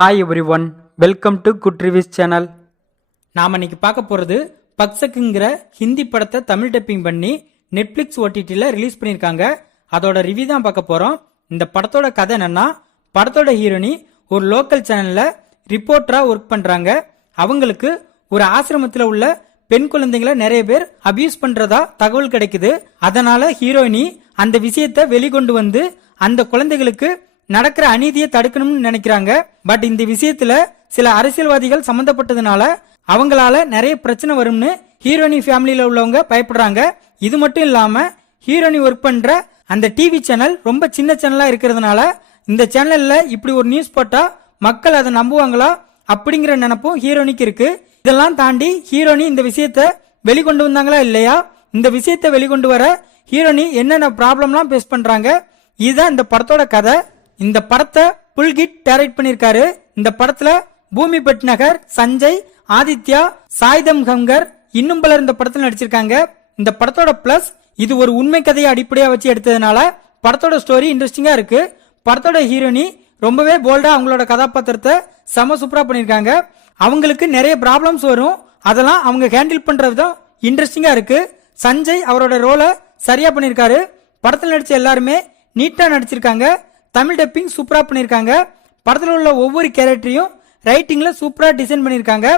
Hi everyone welcome to good reviews channel நாம் இன்னைக்கு பார்க்க போகிறது பக்சக்குங்கிற ஹிந்தி படத்தை தமிழ் டப்பிங் பண்ணி நெட்ஃப்ளிக்ஸ் ஓடிடியில் ரிலீஸ் பண்ணியிருக்காங்க. அதோட ரிவ்யூ தான் பார்க்க போகிறோம் இந்த படத்தோட கதை என்னன்னா படத்தோட ஹீரோனி ஒரு லோக்கல் சேனலில் ரிப்போர்ட்டராக ஒர்க் பண்ணுறாங்க அவங்களுக்கு ஒரு ஆசிரமத்தில் உள்ள பெண் குழந்தைங்களை நிறைய பேர் அபியூஸ் பண்ணுறதா தகவல் கிடைக்குது. அதனால ஹீரோயினி அந்த விஷயத்தை வெளிக்கொண்டு வந்து அந்த குழந்தைகளுக்கு நடக்கிற அநீதியை தடுக்கணும்னு நினைக்கிறாங்க. பட் இந்த விஷயத்துல சில அரசியல்வாதிகள் சம்பந்தப்பட்டதுனால அவங்களால நிறைய பிரச்சனை வரும்னு ஹீரோனி ஃபேமிலியில உள்ளவங்க பயப்படுறாங்க. இது மட்டும் இல்லாம ஹீரோனி ஒர்க் பண்ற அந்த டிவி சேனல் ரொம்ப சின்ன சேனலா இருக்கிறதுனால இந்த சேனல்ல இப்படி ஒரு நியூஸ் போட்டா மக்கள் அதை நம்புவாங்களா? அப்படிங்கிற நினப்பும் ஹீரோனிக்கு இருக்கு. இதெல்லாம் தாண்டி ஹீரோனி இந்த விஷயத்த வெளிக்கொண்டு வந்தாங்களா இல்லையா? இந்த விஷயத்த வெளிக்கொண்டு வர ஹீரோனி என்னென்ன ப்ராப்ளம்லாம் ஃபேஸ் பண்றாங்க? இதுதான் இந்த படத்தோட கதை. இந்த படத்தை புல்கிட் டைரக்ட் பண்ணிருக்காரு இந்த படத்துல பூமி பட்நகர் சஞ்சய் ஆதித்யா சாய்தம் கங்கர் இன்னும் பலர் இந்த படத்துல நடிச்சிருக்காங்க. இந்த படத்தோட பிளஸ் இது ஒரு உண்மை கதையை அடிப்படையா வச்சு எடுத்ததுனால படத்தோட ஸ்டோரி இன்ட்ரெஸ்டிங்கா இருக்கு. படத்தோட ஹீரோனி ரொம்பவே போல்டா அவங்களோட கதாபாத்திரத்தை செம சூப்பரா பண்ணிருக்காங்க அவங்களுக்கு நிறைய ப்ராப்ளம்ஸ் வரும். அதெல்லாம் அவங்க ஹேண்டில் பண்ற விதம் இன்ட்ரெஸ்டிங்கா இருக்கு. சஞ்சய் அவரோட ரோலை சரியா பண்ணிருக்காரு படத்தில் நடிச்ச எல்லாருமே நீட்டா நடிச்சிருக்காங்க. தமிழ் டப்பிங் சூப்பராக பண்ணியிருக்காங்க படத்தில் உள்ள ஒவ்வொரு கேரக்டரையும் ரைட்டிங்கில் சூப்பராக டிசைன் பண்ணியிருக்காங்க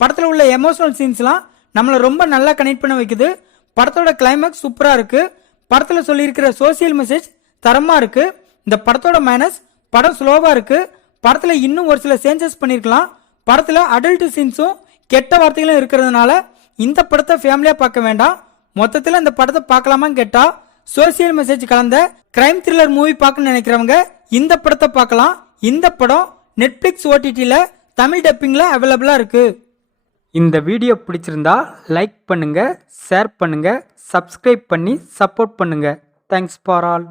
படத்தில் உள்ள எமோஷனல் சீன்ஸ்லாம் நம்மளை ரொம்ப நல்லா கனெக்ட் பண்ண வைக்குது. படத்தோட கிளைமேக்ஸ் சூப்பராக இருக்குது படத்தில் சொல்லியிருக்கிற சோசியல் மெசேஜ் தரமாக இருக்குது இந்த படத்தோட மைனஸ் படம் ஸ்லோவாக இருக்குது படத்தில் இன்னும் ஒரு சில சேஞ்சஸ் பண்ணியிருக்கலாம் படத்தில் அடல்ட் சீன்ஸும் கெட்ட வார்த்தைகளும் இருக்கிறதுனால இந்த படத்தை ஃபேமிலியாக பார்க்க வேண்டாம். மொத்தத்தில் இந்த படத்தை பார்க்கலாமான்னு கேட்டால் சோசியல் மெசேஜ் கலந்த கிரைம் த்ரில்லர் மூவி பார்க்கணும்னு நினைக்கிறவங்க இந்த படத்தை பார்க்கலாம். இந்த படம் நெட்ஃபிளிக்ஸ் ஓடிடியில் தமிழ் டப்பிங்கில் அவைலபிளாக இருக்கு. இந்த வீடியோ பிடிச்சிருந்தா லைக் பண்ணுங்க ஷேர் பண்ணுங்க சப்ஸ்கிரைப் பண்ணி சப்போர்ட் பண்ணுங்க. Thanks for all